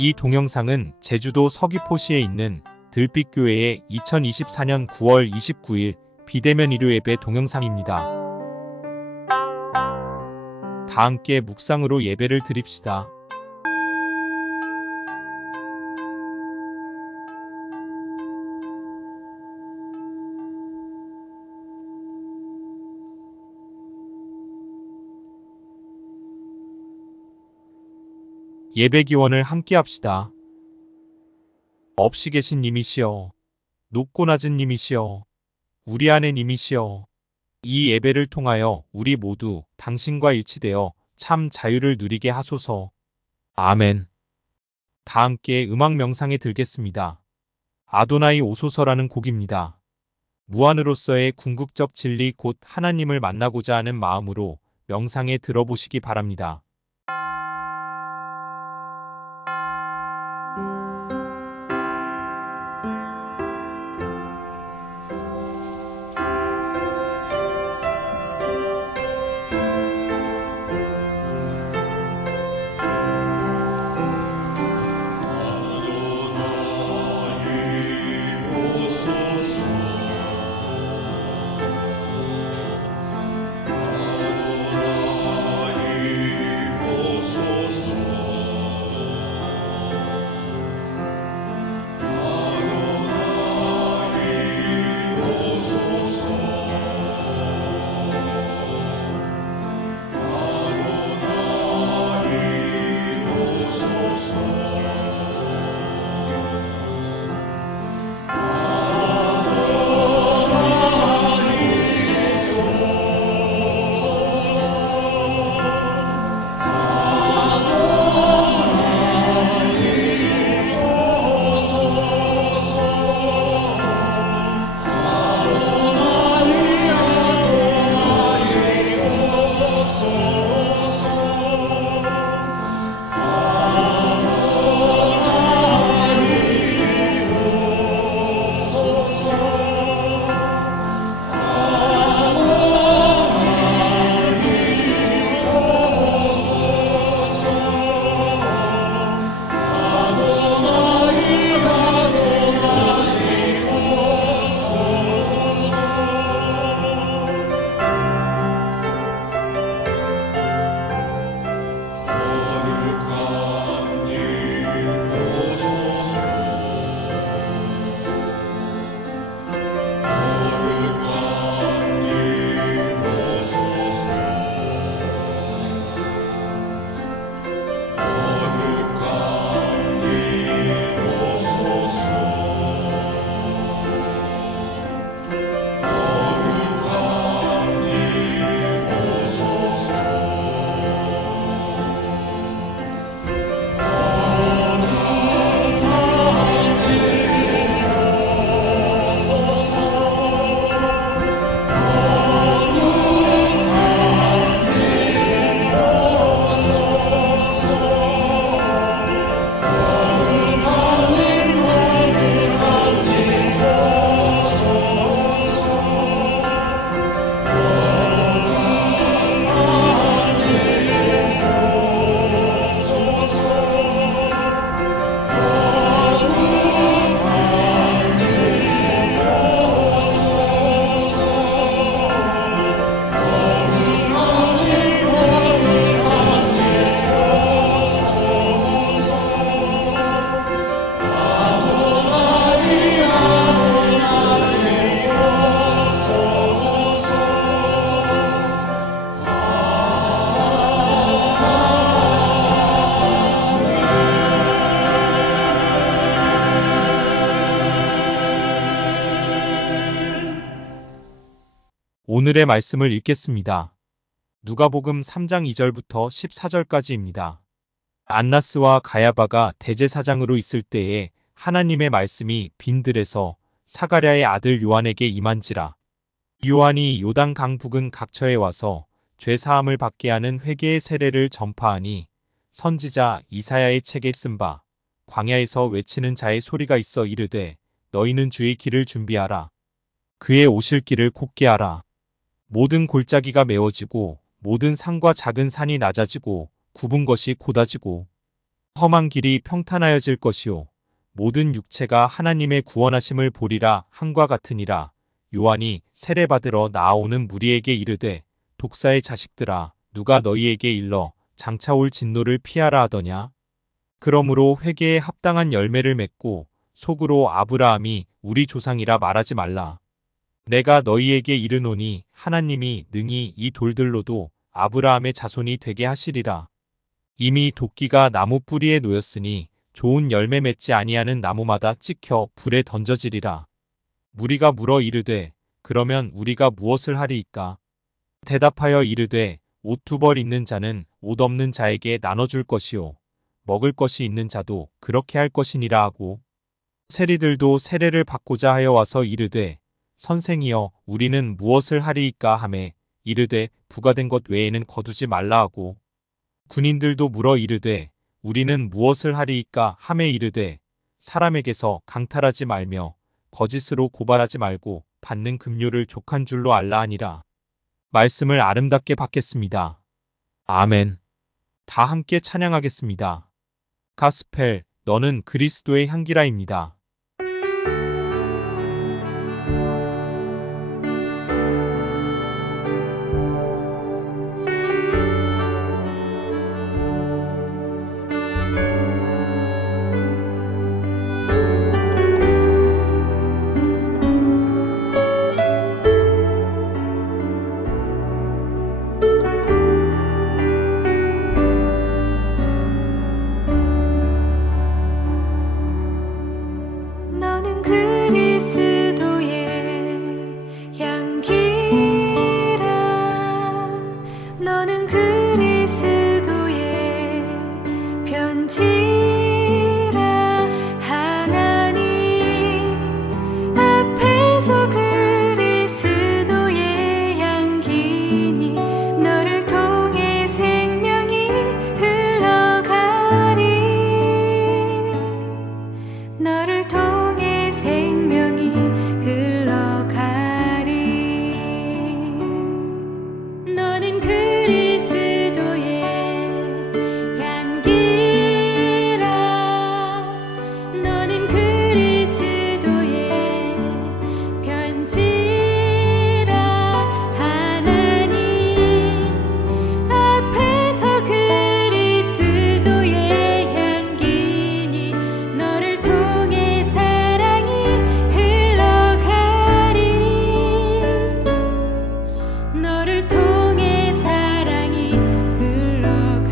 이 동영상은 제주도 서귀포시에 있는 들빛교회의 2024년 9월 29일 비대면 일요 예배 동영상입니다. 다 함께 묵상으로 예배를 드립시다. 예배 기원을 함께 합시다. 없이 계신 님이시여, 높고 낮은 님이시여, 우리 안에 님이시여, 이 예배를 통하여 우리 모두 당신과 일치되어 참 자유를 누리게 하소서. 아멘. 다 함께 음악 명상에 들겠습니다. 아도나이 오소서라는 곡입니다. 무한으로서의 궁극적 진리 곧 하나님을 만나고자 하는 마음으로 명상에 들어보시기 바랍니다. 오늘의 말씀을 읽겠습니다. 누가복음 3장 2절부터 14절까지입니다. 안나스와 가야바가 대제사장으로 있을 때에 하나님의 말씀이 빈들에서 사가랴의 아들 요한에게 임한지라. 요한이 요단강 북은 각처에 와서 죄사함을 받게 하는 회개의 세례를 전파하니 선지자 이사야의 책에 쓴 바 광야에서 외치는 자의 소리가 있어 이르되 너희는 주의 길을 준비하라. 그의 오실 길을 곱게 하라. 모든 골짜기가 메워지고 모든 산과 작은 산이 낮아지고 굽은 것이 곧아지고 험한 길이 평탄하여질 것이요 모든 육체가 하나님의 구원하심을 보리라 함과 같으니라. 요한이 세례받으러 나아오는 무리에게 이르되 독사의 자식들아 누가 너희에게 일러 장차 올 진노를 피하라 하더냐. 그러므로 회개에 합당한 열매를 맺고 속으로 아브라함이 우리 조상이라 말하지 말라. 내가 너희에게 이르노니 하나님이 능히 이 돌들로도 아브라함의 자손이 되게 하시리라. 이미 도끼가 나무 뿌리에 놓였으니 좋은 열매 맺지 아니하는 나무마다 찍혀 불에 던져지리라. 무리가 물어 이르되 그러면 우리가 무엇을 하리이까? 대답하여 이르되 옷 두 벌 있는 자는 옷 없는 자에게 나눠줄 것이요 먹을 것이 있는 자도 그렇게 할 것이니라 하고 세리들도 세례를 받고자 하여 와서 이르되 선생이여 우리는 무엇을 하리이까 하매 이르되 부과된 것 외에는 거두지 말라 하고 군인들도 물어 이르되 우리는 무엇을 하리이까 하매 이르되 사람에게서 강탈하지 말며 거짓으로 고발하지 말고 받는 급료를 족한 줄로 알라 하니라. 말씀을 아름답게 받겠습니다. 아멘. 다 함께 찬양하겠습니다. 가스펠 너는 그리스도의 향기라입니다. 너는 그리스도의 향기라. 너는 그리스도의 편지라. 하나님 앞에서 그리스도의 향기니 너를 통해 생명이 흘러가리. 너를 통해 생명이 흘러가리. 너는 그리스도의 향기라. 너는 그리스도의 편지라. 하나님 앞에서 그리스도의 향기니 너를 통해 사랑이 흘러가리. 너를 통해 사랑이 흘러가리.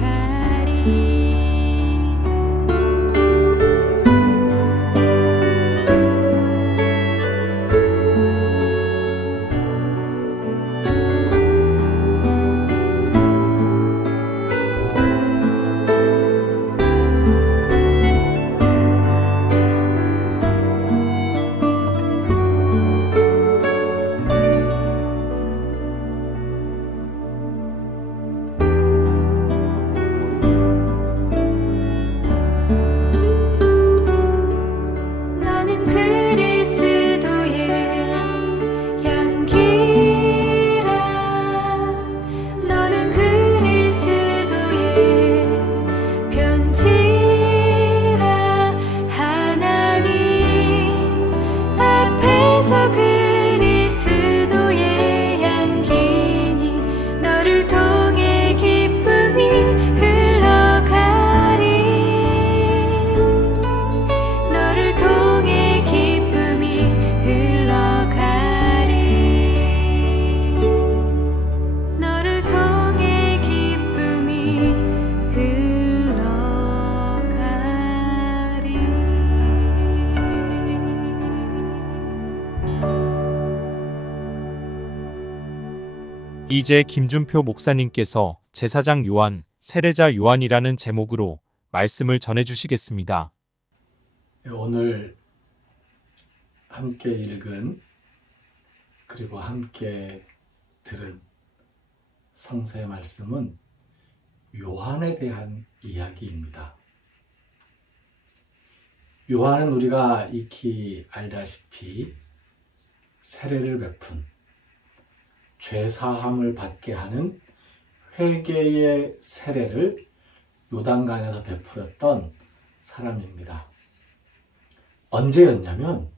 너는 그리스도의 향기라. 너는 그리스도의 편지라. 하나님 앞에서 그리스도의 향기니 너를 통해 기쁨이 흘러가리. 너를 통해 기쁨이 흘러가리. 너를 통해 기쁨이 흘러가리. 이제 김준표 목사님께서 제사장 요한, 세례자 요한이라는 제목으로 말씀을 전해주시겠습니다. 오늘 함께 읽은 그리고 함께 들은 성서의 말씀은 요한에 대한 이야기입니다. 요한은 우리가 익히 알다시피 세례를 베푼 죄사함을 받게 하는 회개의 세례를 요단강에서 베풀었던 사람입니다. 언제였냐면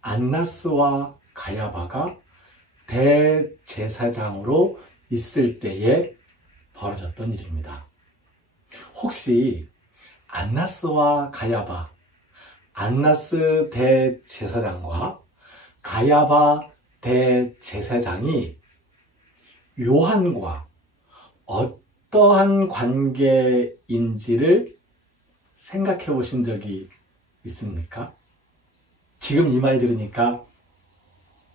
안나스와 가야바가 대제사장으로 있을 때에 벌어졌던 일입니다. 혹시 안나스와 가야바, 안나스 대제사장과 가야바 대제사장이 요한과 어떠한 관계인지를 생각해 보신 적이 있습니까? 지금 이 말 들으니까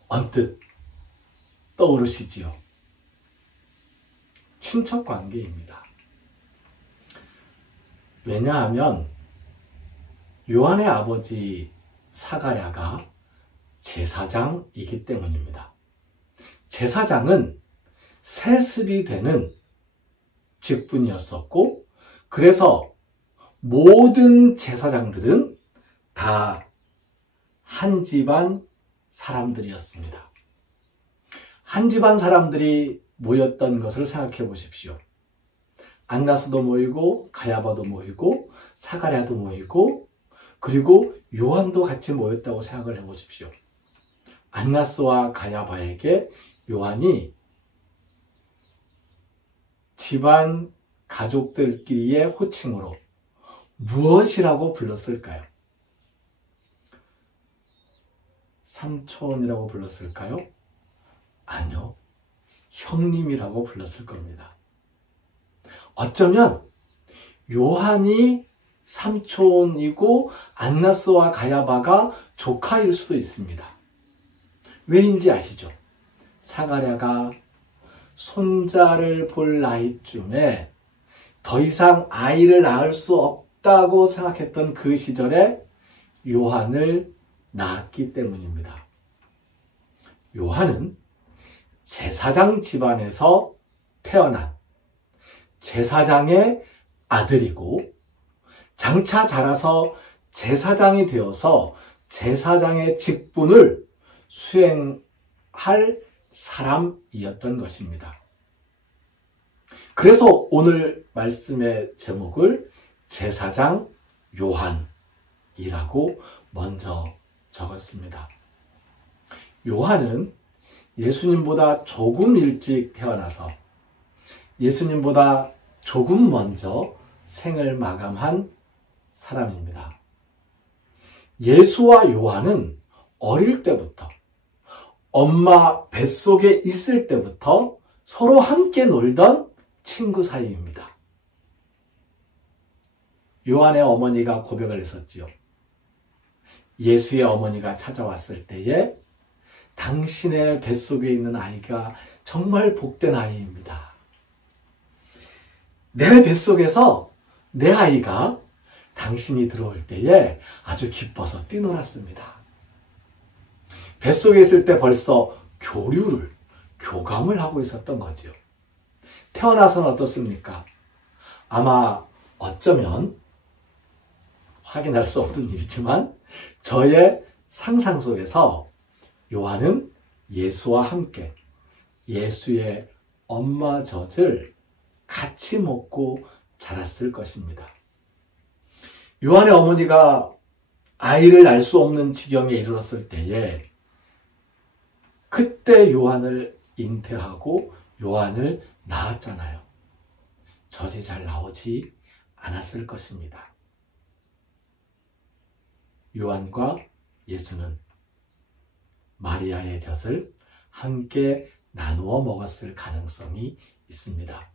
언뜻 떠오르시지요? 친척 관계입니다. 왜냐하면 요한의 아버지 사가랴가 제사장이기 때문입니다. 제사장은 세습이 되는 직분이었었고, 그래서 모든 제사장들은 다 한 집안 사람들이었습니다. 한 집안 사람들이 모였던 것을 생각해 보십시오. 안나스도 모이고 가야바도 모이고 사가랴도 모이고 그리고 요한도 같이 모였다고 생각을 해 보십시오. 안나스와 가야바에게 요한이 집안 가족들끼리의 호칭으로 무엇이라고 불렀을까요? 삼촌이라고 불렀을까요? 아니요. 형님이라고 불렀을 겁니다. 어쩌면 요한이 삼촌이고 안나스와 가야바가 조카일 수도 있습니다. 왜인지 아시죠? 사가랴가 손자를 볼 나이쯤에 더 이상 아이를 낳을 수 없다고 생각했던 그 시절에 요한을 낳았기 때문입니다. 요한은 제사장 집안에서 태어난 제사장의 아들이고 장차 자라서 제사장이 되어서 제사장의 직분을 수행할 사람이었던 것입니다. 그래서 오늘 말씀의 제목을 제사장 요한이라고 먼저 적었습니다. 요한은 예수님보다 조금 일찍 태어나서 예수님보다 조금 먼저 생을 마감한 사람입니다. 예수와 요한은 어릴 때부터 엄마 뱃속에 있을 때부터 서로 함께 놀던 친구 사이입니다. 요한의 어머니가 고백을 했었지요. 예수의 어머니가 찾아왔을 때에 당신의 뱃속에 있는 아이가 정말 복된 아이입니다. 내 뱃속에서 내 아이가 당신이 들어올 때에 아주 기뻐서 뛰놀았습니다. 뱃속에 있을 때 벌써 교감을 하고 있었던 거죠. 태어나서는 어떻습니까? 아마 어쩌면 확인할 수 없는 일이지만 저의 상상 속에서 요한은 예수와 함께 예수의 엄마 젖을 같이 먹고 자랐을 것입니다. 요한의 어머니가 아이를 낳을 수 없는 지경에 이르렀을 때에 그때 요한을 잉태하고 요한을 낳았잖아요. 젖이 잘 나오지 않았을 것입니다. 요한과 예수는 마리아의 젖을 함께 나누어 먹었을 가능성이 있습니다.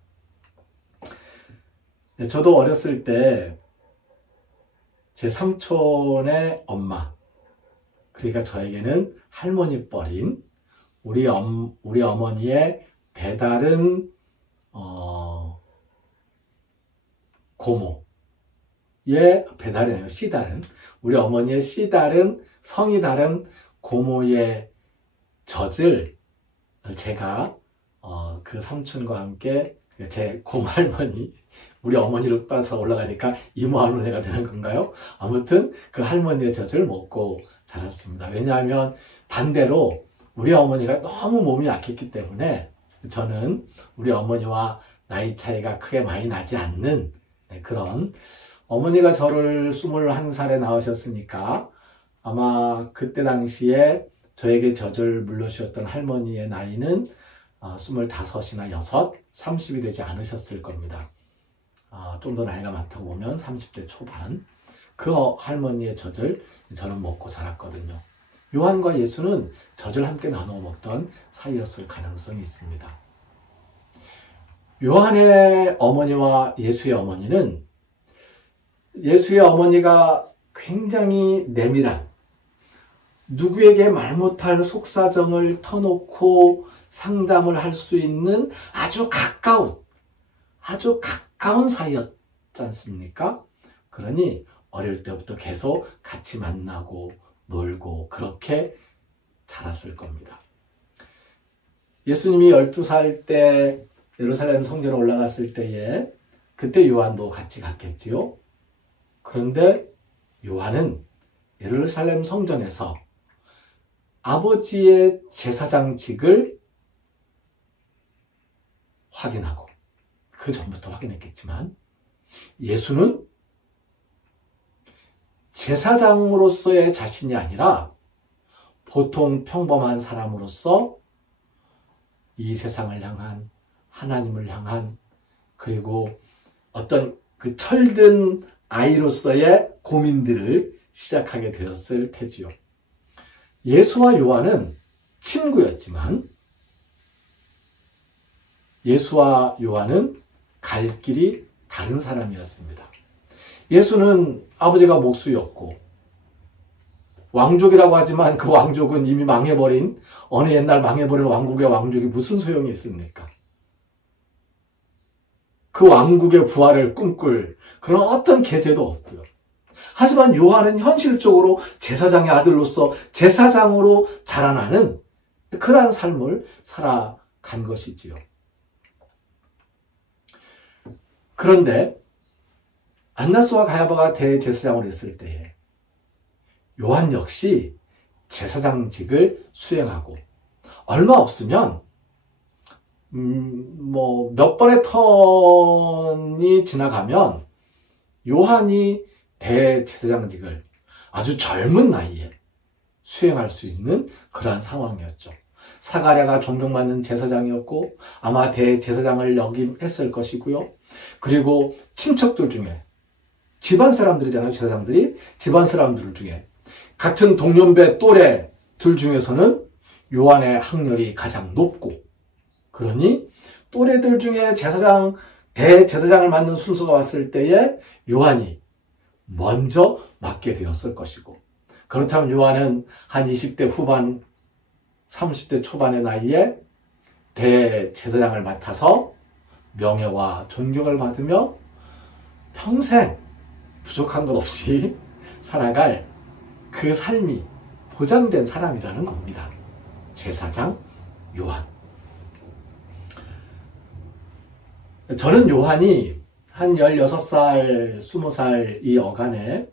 저도 어렸을 때 제 삼촌의 엄마, 그러니까 저에게는 할머니 뻘인 우리 어머니의 배다른 고모의 배다른 아니고 씨다른 우리 어머니의 씨다른 성이 다른 고모의 젖을 제가 그 삼촌과 함께 제 고모 할머니 우리 어머니를 따라서 올라가니까 이모 할머니가 되는 건가요? 아무튼 그 할머니의 젖을 먹고 자랐습니다. 왜냐하면 반대로 우리 어머니가 너무 몸이 약했기 때문에 저는 우리 어머니와 나이 차이가 크게 많이 나지 않는 그런, 어머니가 저를 21살에 낳으셨으니까 아마 그때 당시에 저에게 젖을 물려주셨던 할머니의 나이는 25이나 6, 30이 되지 않으셨을 겁니다. 좀 더 나이가 많다고 보면 30대 초반. 그 할머니의 젖을 저는 먹고 자랐거든요. 요한과 예수는 젖을 함께 나누어 먹던 사이였을 가능성이 있습니다. 요한의 어머니와 예수의 어머니는, 예수의 어머니가 굉장히 내밀한, 누구에게 말 못할 속사정을 터놓고 상담을 할 수 있는 아주 가까운 사이였지 않습니까? 그러니 어릴 때부터 계속 같이 만나고 놀고 그렇게 자랐을 겁니다. 예수님이 12살 때 예루살렘 성전에 올라갔을 때에 그때 요한도 같이 갔겠지요. 그런데 요한은 예루살렘 성전에서 아버지의 제사장직을 확인하고, 그 전부터 확인했겠지만, 예수는 제사장으로서의 자신이 아니라 보통 평범한 사람으로서 이 세상을 향한, 하나님을 향한, 그리고 어떤 그 철든 아이로서의 고민들을 시작하게 되었을 테지요. 예수와 요한은 친구였지만 예수와 요한은 갈 길이 다른 사람이었습니다. 예수는 아버지가 목수였고 왕족이라고 하지만 그 왕족은 이미 망해버린, 어느 옛날 망해버린 왕국의 왕족이 무슨 소용이 있습니까? 그 왕국의 부활을 꿈꿀 그런 어떤 계제도 없고요. 하지만 요한은 현실적으로 제사장의 아들로서 제사장으로 자라나는 그러한 삶을 살아간 것이지요. 그런데 안나스와 가야바가 대제사장으로 했을 때에 요한 역시 제사장직을 수행하고, 얼마 없으면 몇 번의 턴이 지나가면 요한이 대제사장직을 아주 젊은 나이에 수행할 수 있는 그러한 상황이었죠. 사가랴가 존경받는 제사장이었고 아마 대제사장을 역임했을 것이고요. 그리고 친척들 중에, 집안 사람들이잖아요, 제사장들이. 집안 사람들 중에 같은 동년배 또래들 중에서는 요한의 학렬이 가장 높고, 그러니 또래들 중에 대제사장을 맡는 순서가 왔을 때에 요한이 먼저 맡게 되었을 것이고, 그렇다면 요한은 한 20대 후반, 30대 초반의 나이에 대제사장을 맡아서 명예와 존경을 받으며 평생 부족한 것 없이 살아갈 그 삶이 보장된 사람이라는 겁니다. 제사장 요한. 저는 요한이 한 16살, 20살 이 어간에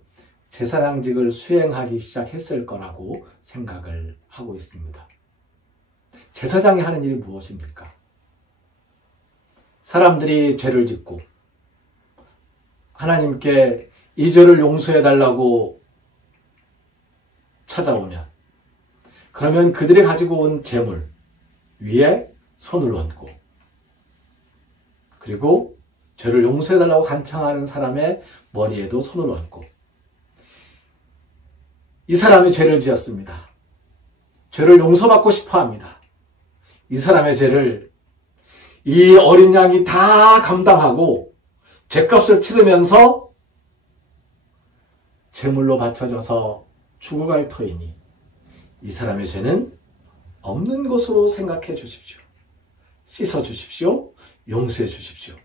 제사장직을 수행하기 시작했을 거라고 생각을 하고 있습니다. 제사장이 하는 일이 무엇입니까? 사람들이 죄를 짓고 하나님께 이 죄를 용서해달라고 찾아오면, 그러면 그들이 가지고 온 재물 위에 손을 얹고, 그리고 죄를 용서해달라고 간청하는 사람의 머리에도 손을 얹고, 이 사람이 죄를 지었습니다. 죄를 용서받고 싶어 합니다. 이 사람의 죄를 이 어린 양이 다 감당하고 죄값을 치르면서 제물로 바쳐져서 죽어갈 터이니 이 사람의 죄는 없는 것으로 생각해 주십시오. 씻어 주십시오. 용서해 주십시오.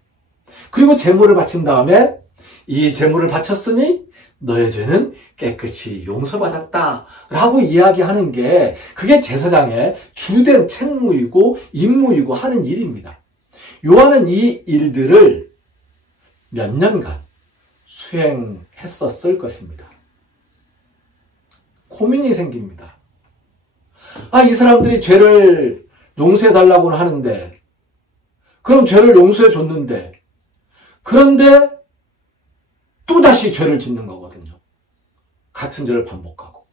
그리고 제물을 바친 다음에 이 제물을 바쳤으니 너의 죄는 깨끗이 용서받았다 라고 이야기하는 게, 그게 제사장의 주된 책무이고 임무이고 하는 일입니다. 요한은 이 일들을 몇 년간 수행했었을 것입니다. 고민이 생깁니다. 이 사람들이 죄를 용서해달라고는 하는데 그럼 죄를 용서해 줬는데, 그런데 또다시 죄를 짓는 거거든요. 같은 죄를 반복하고.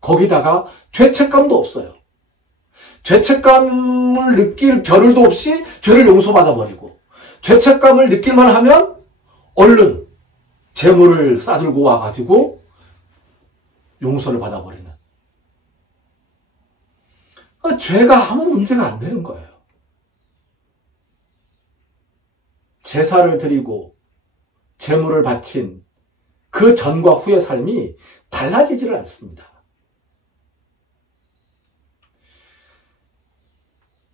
거기다가 죄책감도 없어요. 죄책감을 느낄 겨를도 없이 죄를 용서받아버리고, 죄책감을 느낄만 하면 얼른 재물을 싸들고 와가지고 용서를 받아버리는. 죄가 아무 문제가 안 되는 거예요. 제사를 드리고 재물을 바친 그 전과 후의 삶이 달라지지를 않습니다.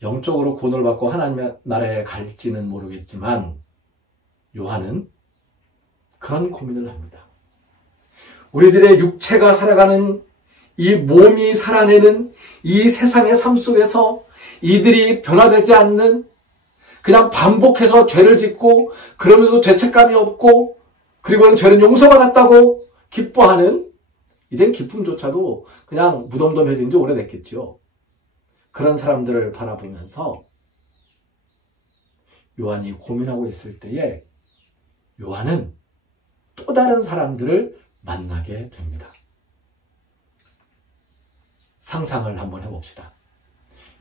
영적으로 구원을 받고 하나님의 나라에 갈지는 모르겠지만 요한은 그런 고민을 합니다. 우리들의 육체가 살아가는 이 몸이 살아내는 이 세상의 삶 속에서 이들이 변화되지 않는, 그냥 반복해서 죄를 짓고 그러면서 죄책감이 없고 그리고는 죄는 용서받았다고 기뻐하는, 이젠 기쁨조차도 그냥 무덤덤해진 지 오래됐겠지요. 그런 사람들을 바라보면서 요한이 고민하고 있을 때에 요한은 또 다른 사람들을 만나게 됩니다. 상상을 한번 해봅시다.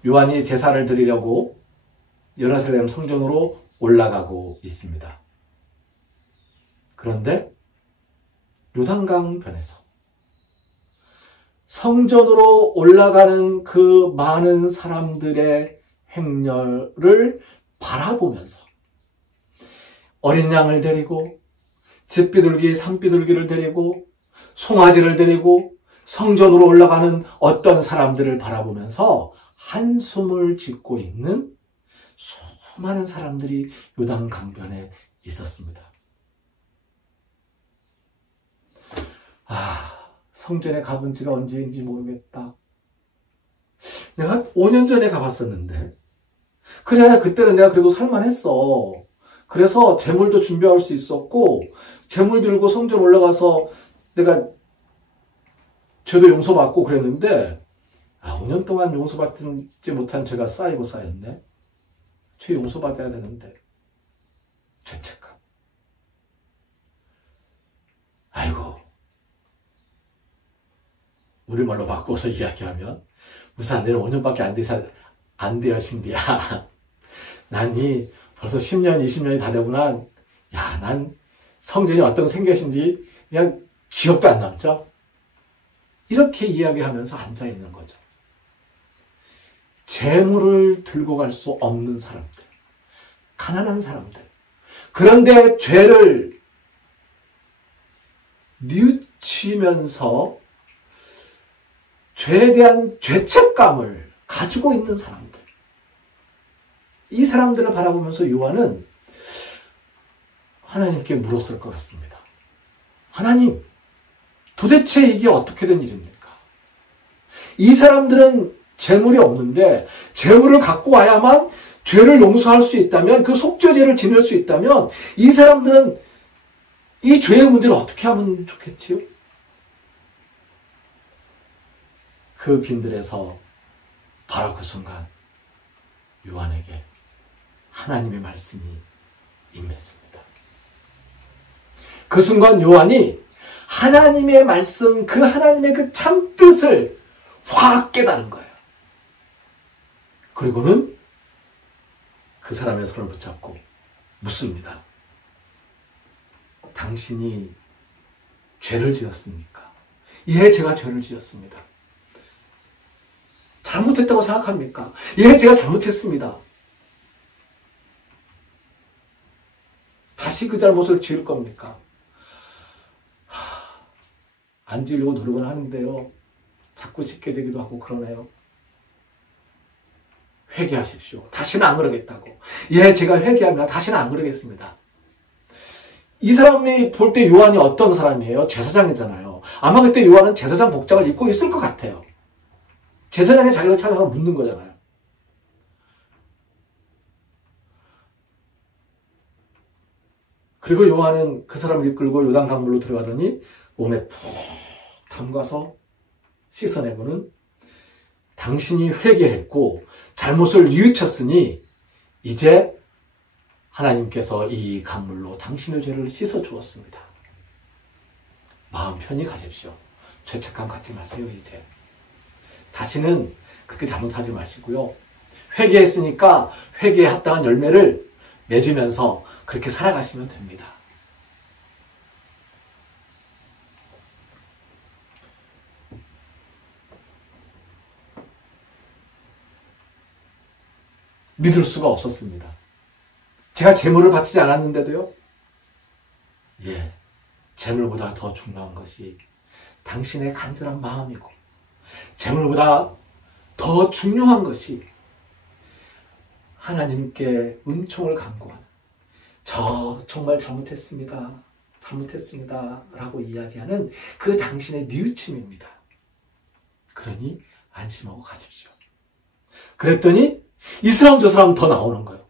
요한이 제사를 드리려고 예루살렘 성전으로 올라가고 있습니다. 그런데 요단강 변에서 성전으로 올라가는 그 많은 사람들의 행렬을 바라보면서 어린 양을 데리고 즙비둘기, 산비둘기를 데리고 송아지를 데리고 성전으로 올라가는 어떤 사람들을 바라보면서 한숨을 짓고 있는 수많은 사람들이 요단 강변에 있었습니다. 성전에 가본 지가 언제인지 모르겠다. 내가 5년 전에 가봤었는데, 그래, 그때는 내가 그래도 살만했어. 그래서 재물도 준비할 수 있었고, 재물 들고 성전 올라가서 내가 죄도 용서받고 그랬는데, 5년 동안 용서받지 못한 죄가 쌓이고 쌓였네. 죄 용서받아야 되는데. 죄책감. 아이고. 우리말로 바꿔서 이야기하면, 무사 내는 5년밖에 안 되어신디야. 난이 벌써 10년, 20년이 다 되구나. 야, 난 성전이 어떤 생겼는지 그냥 기억도 안 남죠? 이렇게 이야기하면서 앉아있는 거죠. 재물을 들고 갈 수 없는 사람들, 가난한 사람들, 그런데 죄를 뉘우치면서 죄에 대한 죄책감을 가지고 있는 사람들, 이 사람들을 바라보면서 요한은 하나님께 물었을 것 같습니다. 하나님, 도대체 이게 어떻게 된 일입니까? 이 사람들은 재물이 없는데 재물을 갖고 와야만 죄를 용서할 수 있다면, 그 속죄죄를 지낼 수 있다면 이 사람들은 이 죄의 문제를 어떻게 하면 좋겠지요? 그 빈들에서 바로 그 순간 요한에게 하나님의 말씀이 임했습니다. 그 순간 요한이 하나님의 말씀, 그 하나님의 그 참뜻을 확 깨달은 거예요. 그리고는 그 사람의 손을 붙잡고 묻습니다. 당신이 죄를 지었습니까? 예, 제가 죄를 지었습니다. 잘못했다고 생각합니까? 예, 제가 잘못했습니다. 다시 그 잘못을 지을 겁니까? 안 지으려고 노력을 하는데요. 자꾸 짓게 되기도 하고 그러네요. 회개하십시오. 다시는 안 그러겠다고. 예, 제가 회개합니다. 다시는 안 그러겠습니다. 이 사람이 볼 때 요한이 어떤 사람이에요? 제사장이잖아요. 아마 그때 요한은 제사장 복장을 입고 있을 것 같아요. 제사장이 자기를 찾아서 묻는 거잖아요. 그리고 요한은 그 사람을 이끌고 요단 강물로 들어가더니 몸에 푹 담가서 씻어내고는 당신이 회개했고 잘못을 뉘우쳤으니 이제 하나님께서 이 강물로 당신의 죄를 씻어 주었습니다. 마음 편히 가십시오. 죄책감 갖지 마세요. 이제 다시는 그렇게 잘못하지 마시고요. 회개했으니까 회개에 합당한 열매를 맺으면서 그렇게 살아가시면 됩니다. 믿을 수가 없었습니다. 제가 재물을 바치지 않았는데도요. 재물보다 더 중요한 것이 당신의 간절한 마음이고, 재물보다 더 중요한 것이 하나님께 은총을 간구하는, 저 정말 잘못했습니다 라고 이야기하는 그 당신의 뉘우침입니다. 그러니 안심하고 가십시오. 그랬더니 이 사람 저 사람 더 나오는 거예요.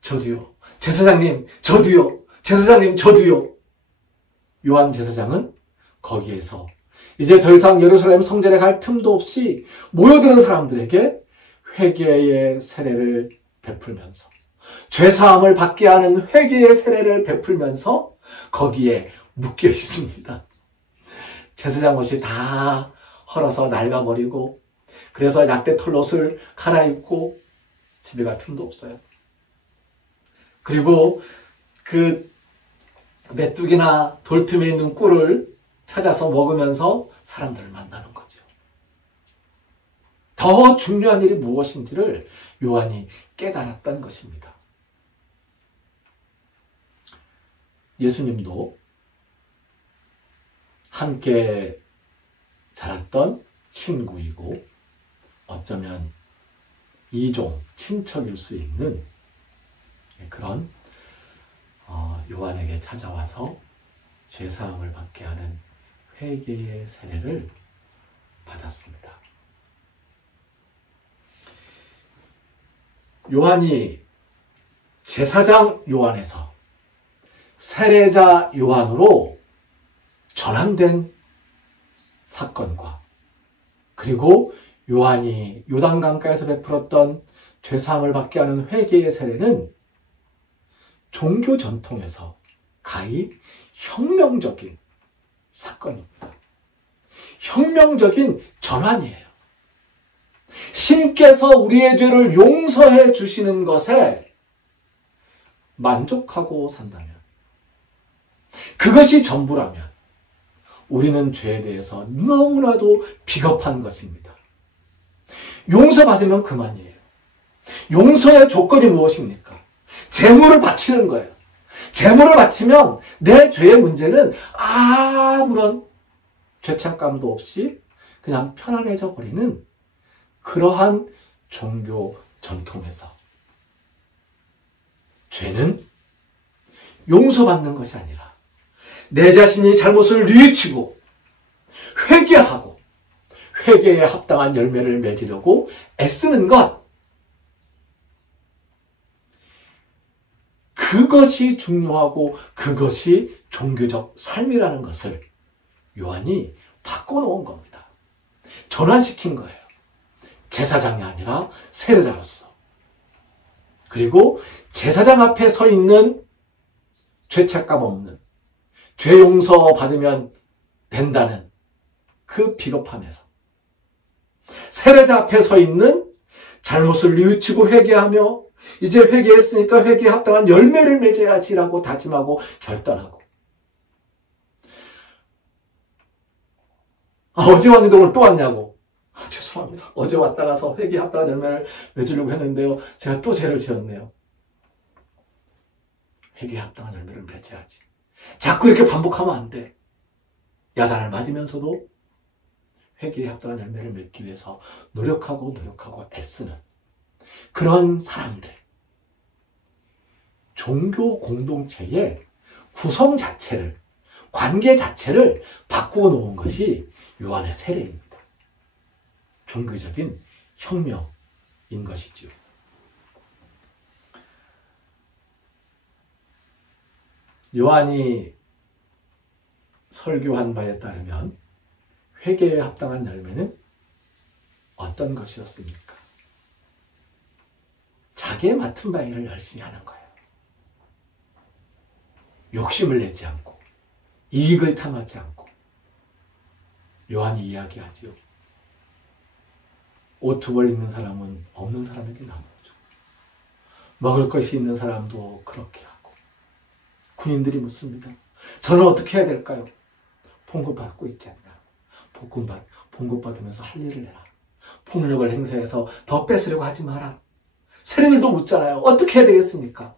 저도요. 제사장님 저도요. 제사장님 저도요. 요한 제사장은 거기에서 이제 더 이상 예루살렘 성전에 갈 틈도 없이 모여드는 사람들에게 회개의 세례를 베풀면서, 죄사함을 받게 하는 회개의 세례를 베풀면서 거기에 묶여 있습니다. 제사장 옷이 다 헐어서 낡아버리고, 그래서 약대 털옷을 갈아입고 집에 갈 틈도 없어요. 그리고 그 메뚜기나 돌틈에 있는 꿀을 찾아서 먹으면서 사람들을 만나는 거죠. 더 중요한 일이 무엇인지를 요한이 깨달았던 것입니다. 예수님도 함께 자랐던 친구이고 어쩌면 이종, 친척일 수 있는 그런 요한에게 찾아와서 죄사함을 받게 하는 회개의 세례를 받았습니다. 요한이 제사장 요한에서 세례자 요한으로 전환된 사건과, 그리고 요한이 요단강가에서 베풀었던 죄사함을 받게 하는 회개의 세례는 종교 전통에서 가히 혁명적인 사건입니다. 혁명적인 전환이에요. 신께서 우리의 죄를 용서해 주시는 것에 만족하고 산다면, 그것이 전부라면 우리는 죄에 대해서 너무나도 비겁한 것입니다. 용서받으면 그만이에요. 용서의 조건이 무엇입니까? 재물을 바치는 거예요. 재물을 바치면 내 죄의 문제는 아무런 죄책감도 없이 그냥 편안해져 버리는 그러한 종교 전통에서, 죄는 용서받는 것이 아니라 내 자신이 잘못을 뉘우치고 회개하고 회개에 합당한 열매를 맺으려고 애쓰는 것, 그것이 중요하고 그것이 종교적 삶이라는 것을 요한이 바꿔놓은 겁니다. 전환시킨 거예요. 제사장이 아니라 세례자로서. 그리고 제사장 앞에 서 있는 죄책감 없는, 죄 용서 받으면 된다는 그 비겁함에서, 세례자 앞에 서 있는 잘못을 뉘우치고 회개하며 이제 회개했으니까 회개에 합당한 열매를 맺어야지라고 다짐하고 결단하고, 어제 왔는데 오늘 또 왔냐고, 죄송합니다. 어제 왔다 가서 회개에 합당한 열매를 맺으려고 했는데요, 제가 또 죄를 지었네요. 회개에 합당한 열매를 맺어야지. 자꾸 이렇게 반복하면 안 돼. 야단을 맞으면서도 회개에 합당한 열매를 맺기 위해서 노력하고 애쓰는 그런 사람들, 종교 공동체의 구성 자체를, 관계 자체를 바꾸어 놓은 것이 요한의 세례입니다. 종교적인 혁명인 것이지요. 요한이 설교한 바에 따르면 회개에 합당한 열매는 어떤 것이었습니까? 자기의 맡은 바 일을 열심히 하는 거예요. 욕심을 내지 않고 이익을 탐하지 않고. 요한이 이야기하지요. 옷 두 벌 있는 사람은 없는 사람에게 나눠주고 먹을 것이 있는 사람도 그렇게 하고. 군인들이 묻습니다. 저는 어떻게 해야 될까요? 봉급받고 있지 않냐? 봉급받으면서 할 일을 해라. 폭력을 행사해서 더 뺏으려고 하지 마라. 세리들도 묻잖아요. 어떻게 해야 되겠습니까?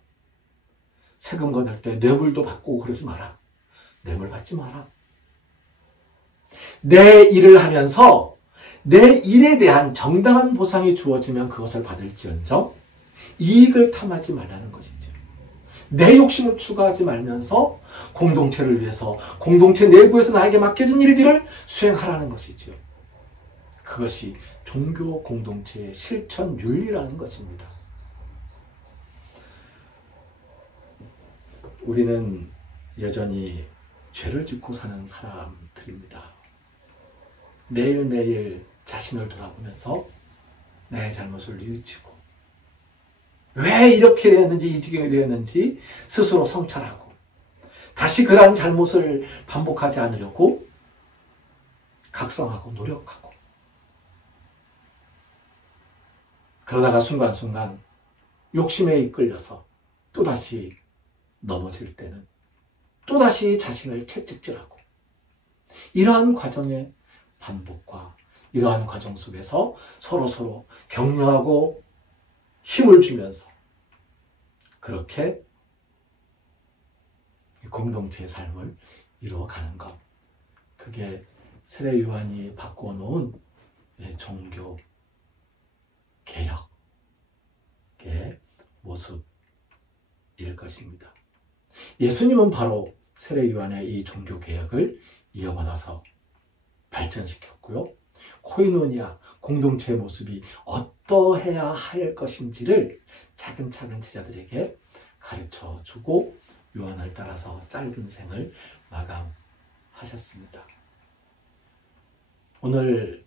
세금 걷을 때 뇌물도 받고 그러지 마라. 뇌물 받지 마라. 내 일을 하면서 내 일에 대한 정당한 보상이 주어지면 그것을 받을지언정 이익을 탐하지 말라는 것이죠. 내 욕심을 추구하지 말면서 공동체를 위해서 공동체 내부에서 나에게 맡겨진 일들을 수행하라는 것이죠. 그것이 종교 공동체의 실천 윤리라는 것입니다. 우리는 여전히 죄를 짓고 사는 사람들입니다. 매일매일 자신을 돌아보면서 나의 잘못을 뉘우치고 왜 이렇게 되었는지 이 지경이 되었는지 스스로 성찰하고 다시 그러한 잘못을 반복하지 않으려고 각성하고 노력하고 그러다가 순간순간 욕심에 이끌려서 또다시 넘어질 때는 또다시 자신을 채찍질하고 이러한 과정의 반복과 이러한 과정 속에서 서로 격려하고 힘을 주면서 그렇게 공동체의 삶을 이루어가는 것. 그게 세례 요한이 바꾸어 놓은 종교 개혁의 모습일 것입니다. 예수님은 바로 세례 요한의 이 종교 개혁을 이어받아서 발전시켰고요. 코이노니아 공동체의 모습이 어떠해야 할 것인지를 차근차근 제자들에게 가르쳐주고 요한을 따라서 짧은 생을 마감하셨습니다. 오늘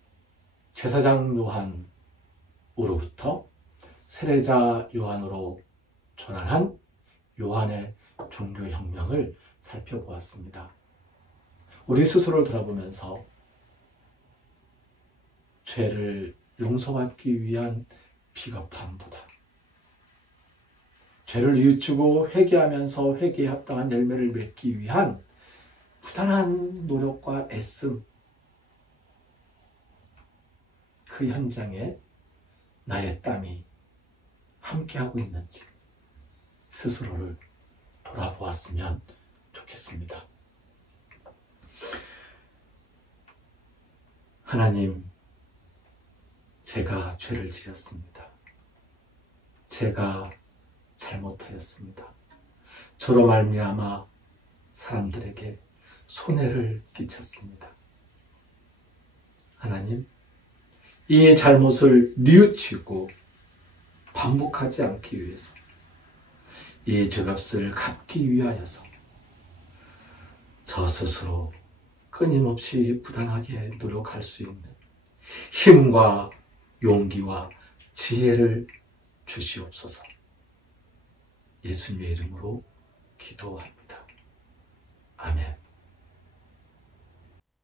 제사장 요한으로부터 세례자 요한으로 전환한 요한의 종교혁명을 살펴보았습니다. 우리 스스로를 돌아보면서 죄를 용서받기 위한 비겁함보다 죄를 뉘우치고 회개하면서 회개에 합당한 열매를 맺기 위한 부단한 노력과 애씀, 그 현장에 나의 땀이 함께하고 있는지 스스로를 돌아보았으면 좋겠습니다. 하나님, 제가 죄를 지었습니다. 제가 잘못하였습니다. 저로 말미암아 사람들에게 손해를 끼쳤습니다. 하나님, 이 잘못을 뉘우치고 반복하지 않기 위해서 이 죄값을 갚기 위하여서 저 스스로 끊임없이 부단하게 노력할 수 있는 힘과 용기와 지혜를 주시옵소서. 예수님의 이름으로 기도합니다. 아멘.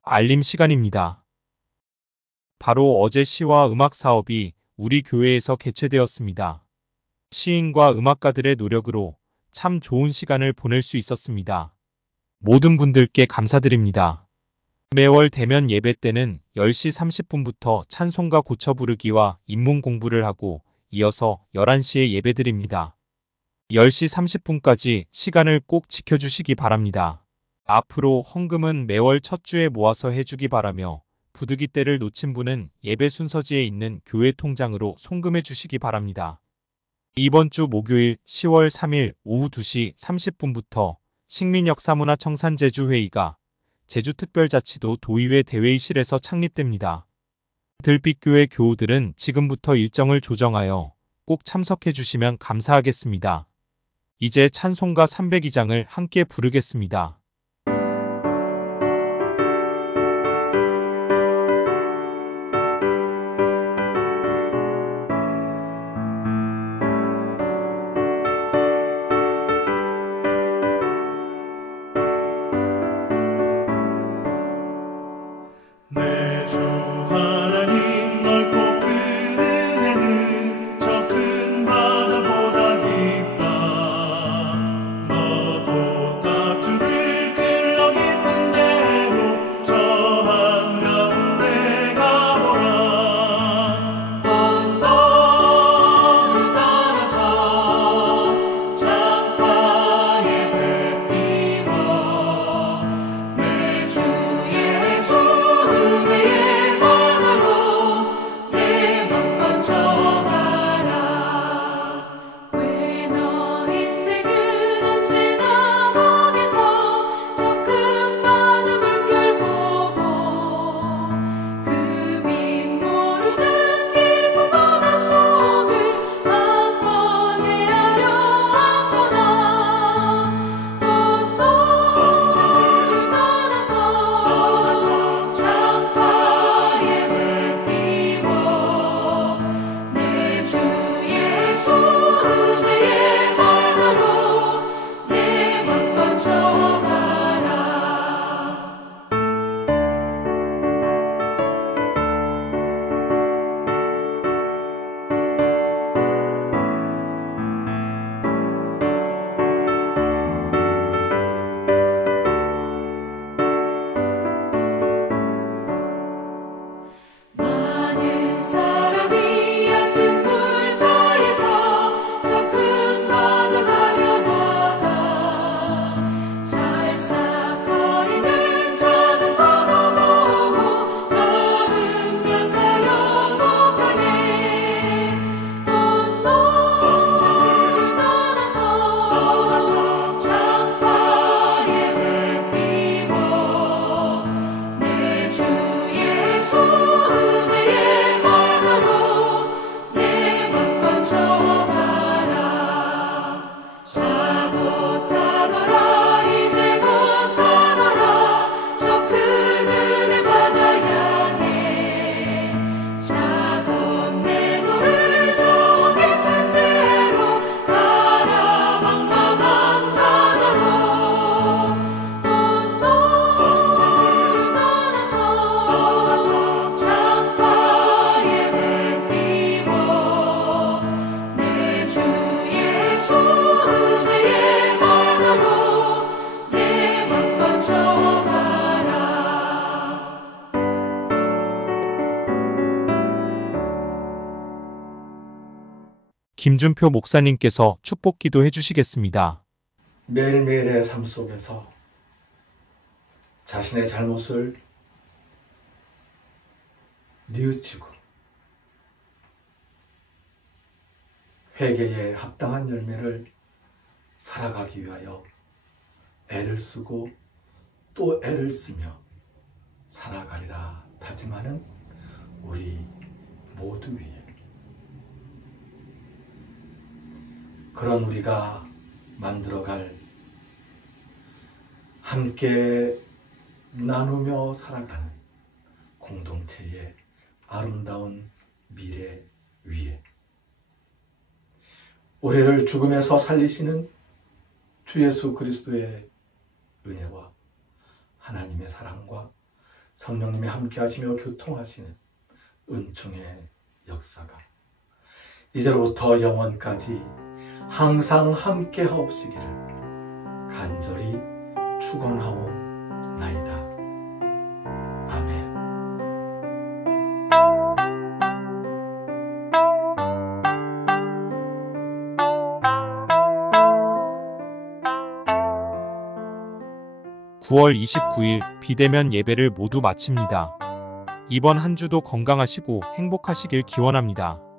알림 시간입니다. 바로 어제 시와 음악 사업이 우리 교회에서 개최되었습니다. 시인과 음악가들의 노력으로 참 좋은 시간을 보낼 수 있었습니다. 모든 분들께 감사드립니다. 매월 대면 예배 때는 10시 30분부터 찬송가 고쳐 부르기와 인문 공부를 하고 이어서 11시에 예배드립니다. 10시 30분까지 시간을 꼭 지켜주시기 바랍니다. 앞으로 헌금은 매월 첫 주에 모아서 해주기 바라며 부득이 때를 놓친 분은 예배 순서지에 있는 교회 통장으로 송금해 주시기 바랍니다. 이번 주 목요일 10월 3일 오후 2시 30분부터 식민역사문화청산제주회의가 제주특별자치도 도의회 대회의실에서 창립됩니다. 들빛교회 교우들은 지금부터 일정을 조정하여 꼭 참석해 주시면 감사하겠습니다. 이제 찬송가 302장을 함께 부르겠습니다. 김준표 목사님께서 축복 기도해 주시겠습니다. 매일매일의 삶 속에서 자신의 잘못을 뉘우치고 회개에 합당한 열매를 살아가기 위하여 애를 쓰고 또 애를 쓰며 살아가리라 다짐하는 우리 모두 위에 그런 우리가 만들어갈 함께 나누며 살아가는 공동체의 아름다운 미래 위에 우리를 죽음에서 살리시는 주 예수 그리스도의 은혜와 하나님의 사랑과 성령님이 함께 하시며 교통하시는 은총의 역사가 이제로부터 영원까지 항상 함께 하옵시기를 간절히 축원하옵나이다. 아멘. (9월 29일) 비대면 예배를 모두 마칩니다. 이번 한 주도 건강하시고 행복하시길 기원합니다.